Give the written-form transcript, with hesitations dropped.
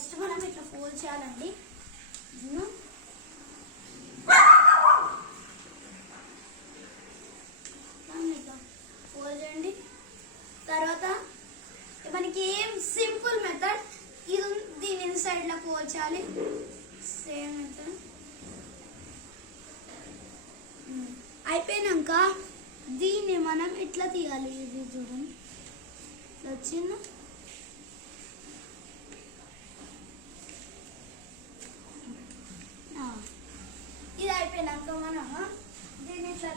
ఫస్ట్ మనం ఇట్లా ఫోల్డ్ చేయాలండి. ఇట్లా ఫోల్డ్ చేయండి. తర్వాత మనకి ఏం సింపుల్ మెథడ్ ఇది, దీని ఇన్సైడ్ లా ఫోల్డ్ చేయాలి. సేమ్ మెథడ్ అయిపోయినాక దీన్ని మనం ఇట్లా తీయాలి. ఇది చూడండి ఇట్లా వచ్చింది. ఇది అయిపోయినాక మనం దీన్ని ఇట్లా